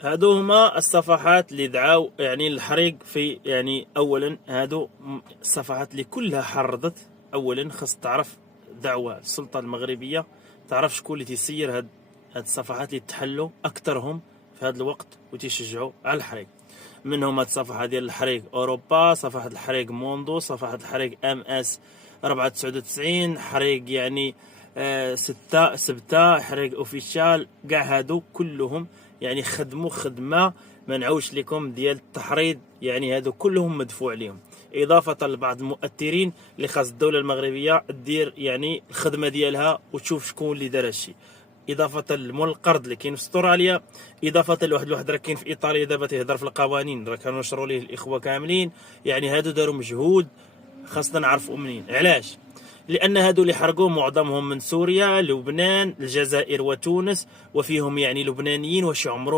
هادو هما الصفحات اللي دعاو يعني الحريق في يعني اولا هادو الصفحات اللي كلها حرضت. اولا خاص تعرف دعوة السلطة المغربية، تعرف شكون اللي تيسير هاد الصفحات اللي تحلوا اكثرهم في هذا الوقت وتيشجعوا على الحريق. منهم هاد الصفحة ديال الحريق اوروبا، صفحة الحريق موندو، صفحة الحريق ام اس 499، حريق يعني ستة سبتة، حريق اوفيشال. كاع هادو كلهم يعني خدموا خدمة ما نعاوش لكم ديال التحريض، يعني هادو كلهم مدفوع عليهم، إضافة لبعض المؤثرين اللي خاص الدولة المغربية دير يعني الخدمة ديالها وتشوف شكون اللي دار هادشي. إضافة لمول القرض اللي كاين في استراليا، إضافة لواحد الواحد راه كاين في إيطاليا دابا تيهضر في القوانين، راه كانوا نشروا ليه الإخوة كاملين. يعني هادو داروا مجهود خاصنا نعرفوا منين. علاش؟ لأن هادو اللي حرقوا معظمهم من سوريا، لبنان، الجزائر وتونس، وفيهم يعني لبنانيين واش عمرهم